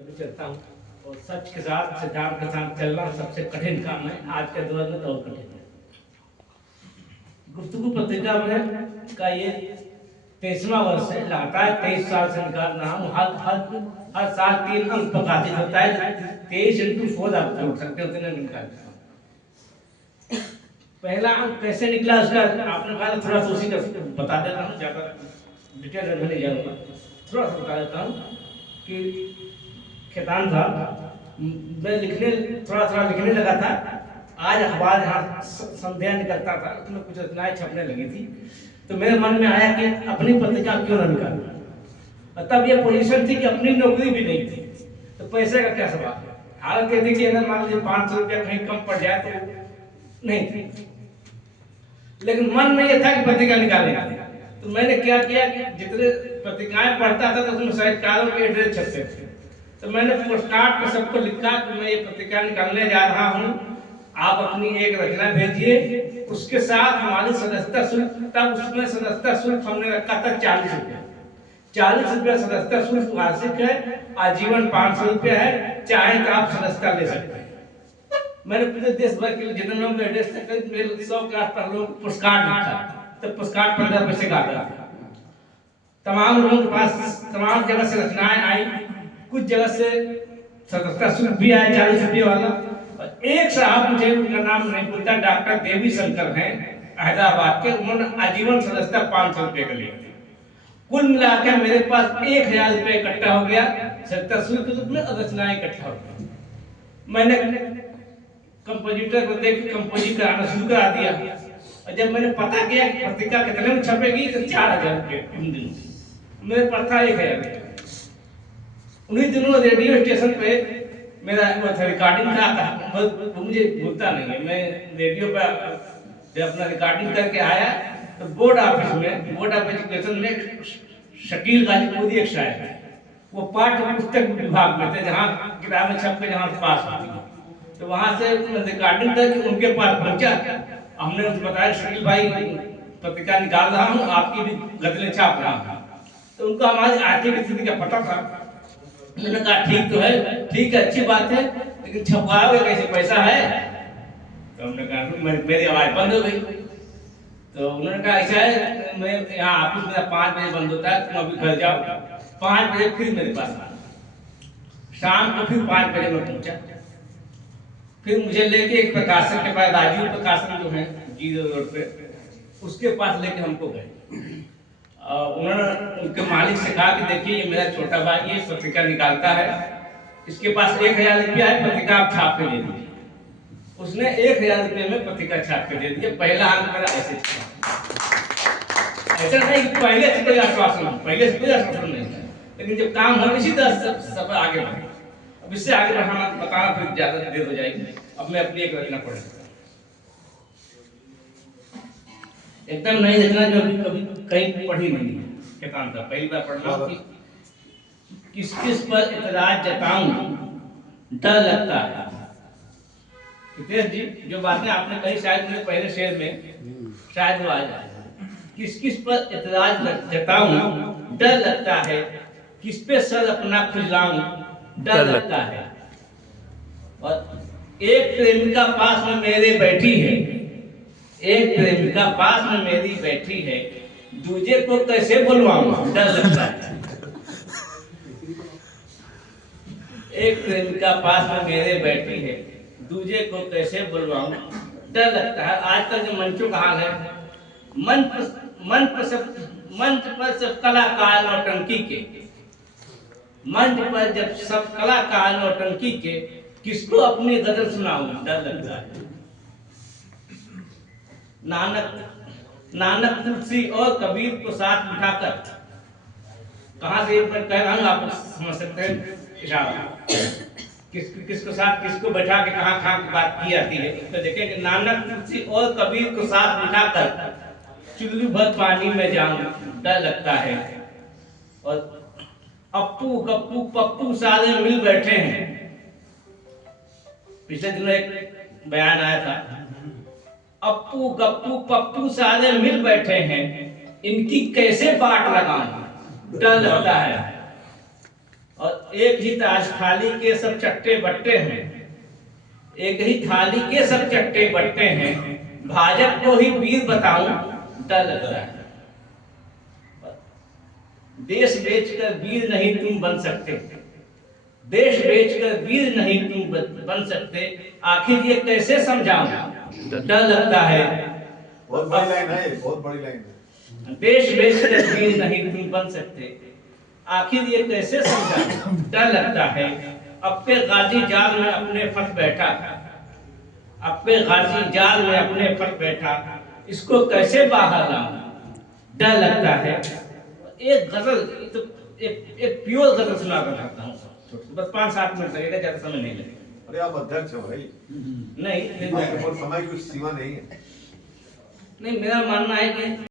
चलता हूँ और सच के साथ सिद्धांत के साथ चलना सबसे कठिन काम है। आज के दौर में तो और कठिन है। गुफ्तगू पत्रिका में का ये 23वां वर्ष है। लगातार 23 साल से निकाल रहा हूँ। हर साल 3 अंक प्रकाशित होता है। 23 × 4 आप जोड़ सकते हो, उतने निकालते हो। पहला अंक कैसे निकला उसका आपने कहा, थोड़ा सा उसी का बता देता हूँ, ज्यादा डिटेल में नहीं जाऊंगा। थोड़ा सा बता देता हूँ कि खेतान था, मैं थोड़ा लिखने लगा था। आज अखबार यहाँ संध्या निकलता था, उसमें कुछ रचनाएं छपने लगी थी, तो मेरे मन में आया कि अपनी पत्रिका क्यों ना निकालूं। तब ये पोजीशन थी कि अपनी नौकरी भी नहीं थी, तो पैसे का क्या सवाल। हालत ये थी कि अगर मान लीजिए 500 रुपया कहीं कम पड़ जाए तो नहीं थी, लेकिन मन में यह था कि पत्रिका निकालेंगे। तो मैंने क्या किया कि जितने पत्रिकाएं पढ़ता था तो उसमें साहित्यकारों के एड्रेस छपते थे, तो मैंने पोस्टकार्ड पर सबको लिखा कि मैं ये पत्रिका निकालने जा रहा हूँ, आप अपनी एक रचना भेजिए। उसके साथ हमारी सदस्यता शुल्क, तब उसमें सदस्यता शुल्क हमने रखा था 40 रुपया। 40 रुपया सदस्यता शुल्क वार्षिक है, आजीवन 500 रुपया है, चाहे तो आप सदस्यता ले सकते हैं। मैंने पूरे देश भर के जितने लोगों के एड्रेस थे, करीब 100 के आसपास लोग पोस्टकार्ड लिखा, तो पोस्टकार्ड 15 पैसे का आता था। तमाम लोगों के पास तमाम जगह से रचनाएं आई, कुछ जगह से सदस्यता शुल्क भी आया 40 रुपये वाला। और एक साहब, मुझे उनका नाम नहीं भूलता, डॉक्टर देवी शंकर हैं हैदराबाद के, उन्होंने आजीवन सदस्यता 500 रुपये का लिया। कुल मिलाकर मेरे पास 1000 रुपये इकट्ठा हो गया सदस्यता शुल्क के रूप में, रचनाएं इकट्ठा हो गई। मैंने कंपोजिटर को देख के कंपोजिट कराना शुरू करा दिया, और जब मैंने पता किया कि पत्रिका कितने में छपेगी तो 4000 रुपये उन दिनों मेरे पास था 1000 रुपये। उन्हीं दिनों रेडियो स्टेशन पे मेरा रिकॉर्डिंग था, मुझे भूलता नहीं है। मैं रेडियो पे जब अपना रिकॉर्डिंग करके आया तो बोर्ड ऑफ एजुकेशन में शकील गाजीपुरी एक शायर है, वो पाठ्य पुस्तक विभाग में थे, जहाँ किताबें छप के जहाँ पास होती है, तो वहाँ से रिकॉर्डिंग करके उनके पास पहुंचा। हमने उनको बताया, शकील भाई पत्रिका निकाल रहा हूँ, आपकी भी गजलें छाप रहा हूँ। तो उनको हमारी आर्थिक स्थिति का पता था। उन्होंने कहा ठीक तो है, ठीक है, अच्छी बात है, लेकिन छपवाओगे कैसे, पैसा है? तो हमने कहा, मेरी आवाज बंद हो गई। तो उन्होंने कहा ऐसा है, मैं यहाँ ऑफिस मेरा 5 बजे बंद होता है, तुम अभी घर जाओ। 5 बजे फिर मेरे पास आया, शाम को फिर 5 बजे मैं पहुंचा। फिर मुझे लेके एक प्रकाशक के पास, राजीव प्रकाशन जो है जीरो रोड पे, उसके पास लेके हमको गए। उन्होंने उनके मालिक से कहा कि देखिए, ये मेरा छोटा भाई ये पत्रिका निकालता है, इसके पास 1000 रुपया है, पत्रिका आप छाप के दे दीजिए। उसने 1000 रुपये में पत्रिका छाप के दे दिया। पहला अंक मेरा ऐसे था। ऐसा नहीं पहले से कोई आश्वासन नहीं था, लेकिन जब काम हो इसी तरह सब आगे बढ़े। अब इससे आगे बढ़ाना बताना फिर ज्यादा देर हो जाएगी। अब मैं अपनी एक रचना पढ़ सकता हूँ, एकदम नई रचना जो अभी कभी कहीं पढ़ी नहीं है। खेतान था, पहली बार पढ़ रहा हूँ कि किस किस पर इतराज जताऊं डर लगता है। हितेश जी, जो बातें आपने कही शायद मेरे पहले शेर में शायद वो आ जाए। किस किस पर इतराज जताऊं डर लगता है, किस पे सर अपना खुजलाऊं डर लगता है। और एक प्रेमिका पास में मेरे बैठी है, एक प्रेमिका पास में मेरी बैठी है, दूजे को कैसे बुलवाऊं डर लगता है। एक प्रेमिका पास में मेरे बैठी है, दूजे को कैसे बुलवाऊं डर लगता है। आजकल जो मंचों का हाल है, मंच पर सब कलाकार नौटंकी के, मंच पर जब सब कलाकार नौटंकी के, किसको अपनी गजल सुनाऊं डर लगता है। नानक तुलसी और कबीर को साथ बिठाकर, कहां से मैं कह रहा हूं आप समझ सकते हैं इशारा, किसको साथ किसको बैठा के कहां की बात की जाती है। तो देखें कि नानक तुलसी और कबीर को साथ बिठाकर चुल्लू भर पानी में जाऊं डर लगता है। और अप्पू गप्पू पप्पू सारे मिल बैठे हैं। पिछले दिनों एक बयान आया था, अप्पू गप्पू पप्पू सारे मिल बैठे हैं, इनकी कैसे बाट लगाऊं डर लगता है। और एक ही ताश थाली के सब चट्टे बट्टे हैं, एक ही थाली के सब चट्टे बट्टे हैं, भाजपा को ही वीर बताऊं डर लग रहा है। देश बेचकर वीर नहीं तुम बन सकते, देश बेचकर वीर नहीं तुम बन सकते, आखिर ये कैसे समझाऊं डर लगता है। बहुत बड़ी लाइन है, बहुत बड़ी लाइन है। देश बेचकर वीर नहीं तुम बन सकते, आखिर ये कैसे समझाऊं डर लगता है। अब पे गाजी जाल में अपने फंस बैठा, अब पे गाजी जाल में अपने फंस बैठा, इसको कैसे बाहर लाऊं डर लगता है। एक गजल तो एक प्योर गजल सुना कर सकता हूँ, बस 5-7 मिनट लगेगा, ज्यादा समय नहीं लगेगा। अरे आप अध्यक्ष हो भाई, नहीं आपके पास समय की सीमा नहीं है। नहीं, मेरा मानना है कि